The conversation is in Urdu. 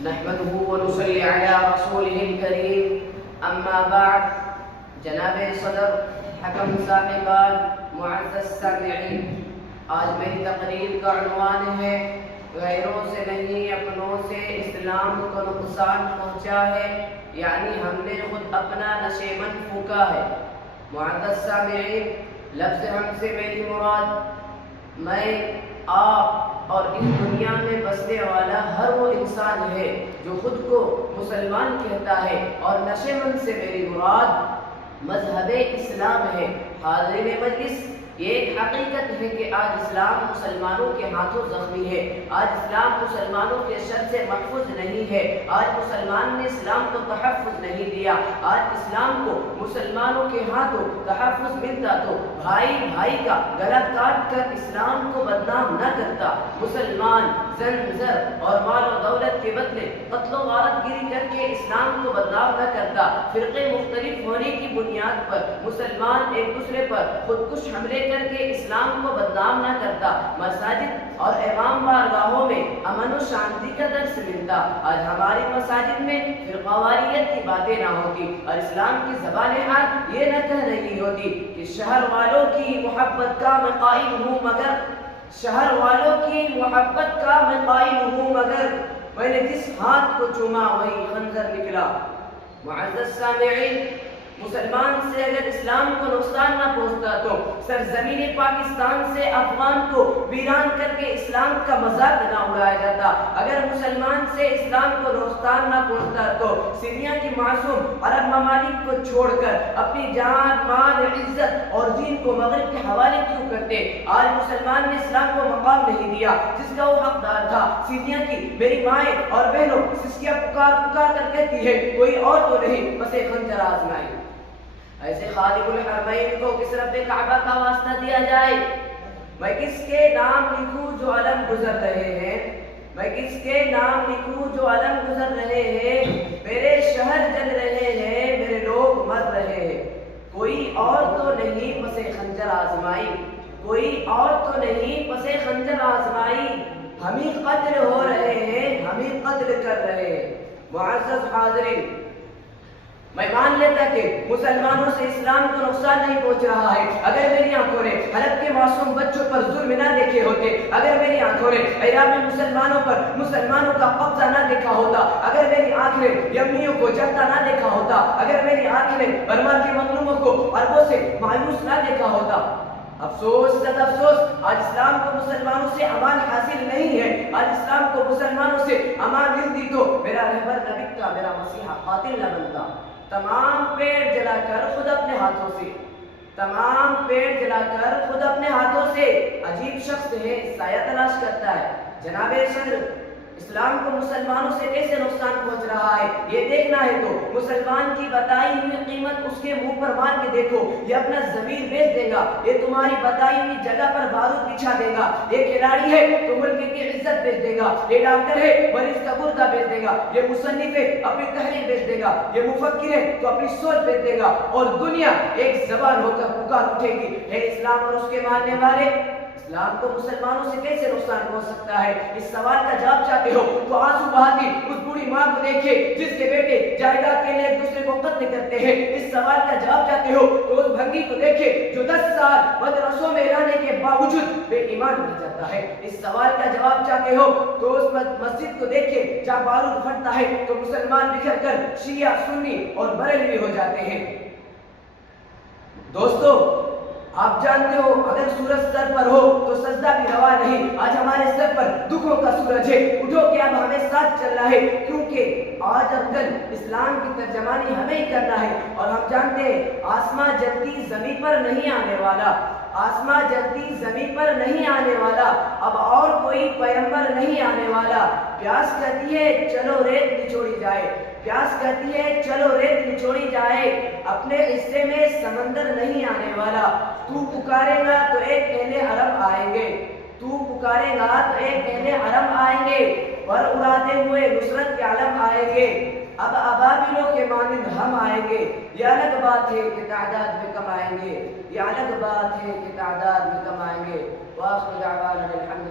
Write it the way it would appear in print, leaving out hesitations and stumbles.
نحمده ونصلي على رسوله الكريم اما بعد. جناب صدر حکم صاحبان، معزز سامعین، آج میری تقریر کا عنوان ہے غیروں سے نہیں اپنوں سے اسلام کو نقصان پہنچا ہے، یعنی ہم نے خود اپنا نشیمن پھونکا ہے. معزز سامعین، لفظ ہم سے میری مراد میں، آپ اور اس دنیا میں بسنے والا ہر وہ انسان ہے جو خود کو مسلمان کہتا ہے، اور نشے من سے میری مراد مذہب اسلام ہے. حاضرین مجلس، یہ ایک حقیقت ہے کہ آج اسلام مسلمانوں کے ہاتھوں زخمی ہے. آج اسلام مسلمانوں کے شر سے محفوظ نہیں ہے. آج مسلمان نے اسلام کو تحفظ نہیں دیا. آج اسلام کو مسلمانوں کے ہاتھوں تحفظ ملتا تو بھائی بھائی کا گلا کاٹ کر اسلام کو بدنام نہ کرتا. مسلمان زر اور مال و دولت کے بدلے قتل و غارت گیری کر کے اسلام کو بدنام نہ کرتا. فرقے مختلف ہونے کی بنیاد پر مسلمان ایک دوسرے پر خودکش حملے کر کے اسلام کو بدنام نہ کرتا. مساجد اور امام بارگاہوں میں امن و شانتی کا درس ملتا. آج ہماری مساجد میں فرقہ واریت کی باتیں نہ ہوتی اور اسلام کی زبان حال یہ نہ کہہ رہی ہوتی کہ شہر والوں کی محبت کا میں قائل ہوں مگر شہر والوں کی محبت کا میں قائل ہوں مگر میں نے جس ہاتھ کو چوما وہی خنجر نکلا. معزز سامعین، مسلمان سے اگر اسلام کو نقصان نہ پہنچتا تو سرزمین پاکستان سے افغان کو ویران کر کے اسلام کا مذاق نہ اڑایا جاتا. اگر مسلمان سے اسلام کو نقصان نہ پہنچتا تو سیریا کی معصوم عرب ممالک کو چھوڑ کر اپنی جان، مال، عزت اور دین کو مغرب کے حوالے کیوں کرتے؟ آج مسلمان نے اسلام کو مقام نہیں دیا جس کا وہ حقدار تھا. سیریا کی میری مائیں اور بہنوں سسکیاں پکار پکار کر کہتی ہے کوئی اور تو نہیں بس ایک خنجر آزمائے. ایسے خادم الحرمین کو کس رب کعبہ کا واسطہ دیا جائے؟ میں کس کے نام لکھوں جو علم گزر رہے ہیں؟ میں کس کے نام لکھوں جو علم گزر رہے ہیں؟ میرے شہر جل رہے ہیں، میرے لوگ مر رہے ہیں. کوئی اور تو نہیں پس خنجر آزمائی، کوئی اور تو نہیں پس خنجر آزمائی. ہم ہی قتل ہو رہے ہیں، ہم ہی قتل کر رہے ہیں. معزز حاضرین، میں مان لیتا کہ مسلمانوں سے اسلام کو نقصان نہیں پہنچ رہا ہے اگر میری آنکھوں نے حلب کے معصوم بچوں پر ظلم نہ دیکھے ہوتے، اگر میری آنکھوں نے عراق میں مسلمانوں پر مسلمانوں کا قبضہ نہ دیکھا ہوتا، اگر میری آنکھ نے یمنیوں کو جلتا نہ دیکھا ہوتا، اگر میری آنکھ نے برما کے مظلوموں کو عربوں سے مایوس نہ دیکھا ہوتا. افسوس صد افسوس، آج اسلام کو مسلمانوں سے امان حاصل نہیں ہے. آج اسلام کو مسلمانوں سے امان ملتی تو میرا رہبر نہ بکتا، میرا مسیحا قاتل نہ بنتا. تمام پیڑ جلا کر خود اپنے ہاتھوں سے، تمام پیڑ جلا کر خود اپنے ہاتھوں سے عجیب شخص ہے سایہ تلاش کرتا ہے. جناب صدر، اسلام کو مسلمانوں سے کیسے نقصان پہنچ رہا ہے یہ دیکھنا ہے تو مسلمان کی بتائی ہوئی قیمت اس کے منہ پر مار کے دیکھو. یہ اپنا ضمیر بیچ دے گا، یہ تمہاری بتائی ہوئی جگہ پر بارود بچھا دے گا. یہ کھلاڑی ہے تو ملک کی عزت بیچ دے گا. یہ ڈاکٹر ہے مریض کا گردہ بیچ دے گا. یہ مصنف ہے اپنی تحریر بیچ دے گا. یہ مفکر ہے تو اپنی سوچ بیچ دے گا. اور دنیا ایک زبان ہو کر پکار اٹھے گی، ہے اسلام اور اس کے ماننے والے، اسلام کو مسلمانوں سے کیسے نقصان پہنچ سکتا ہے؟ اس سوال کا جواب چاہتے ہو تو آنسو بہاتی اس بوڑھی ماں کو دیکھیے جس کے بیٹے جائیداد کے لیے ایک دوسرے کو قتل کرتے ہیں. اس سوال کا جواب چاہتے ہو تو اس بھنگی کو دیکھیے جو 10 سال مدرسوں میں رہنے کے باوجود بے ایمان رہ جاتا ہے. اس سوال کا جواب چاہتے ہو تو اس مسجد کو دیکھیے جہاں بارود پھٹتا ہے تو مسلمان بکھر کر شیعہ، سنی اور بریلوی ہو جاتے ہیں. دوستو، آپ جانتے ہو اگر سورج سر پر ہو تو سجدہ بھی روا نہیں. آج ہمارے سر پر دکھوں کا سورج ہے. اٹھو کہ اب ہمیں ساتھ چلنا ہے، کیونکہ آج اب کل اسلام کی ترجمانی ہمیں ہی کرنا ہے. اور ہم جانتے ہیں آسمان جلدی زمین پر نہیں آنے والا، آسمان جلدی زمین پر نہیں آنے والا. اب اور کوئی پیغمبر نہیں آنے والا. پیاس کہتی ہے چلو ریت نچوڑی جائے، پیاس کہتی ہے چلو ریت نچوڑی جائے. اپنے حصے میں سمندر نہیں آنے والا. تو پکارے گا تو ایک اہل حرم آئیں گے، تو پکارے گا تو ایک اہل حرم آئیں گے، پر اڑاتے ہوئے نصرت کے عالم آئیں گے. اب ابابیلوں کے مانند ہم آئیں گے. یہ الگ بات ہے کہ تعداد میں کم آئیں گے، یہ الگ بات ہے کہ تعداد میں کم آئیں گے. وآخر دعوانا الحمد للہ.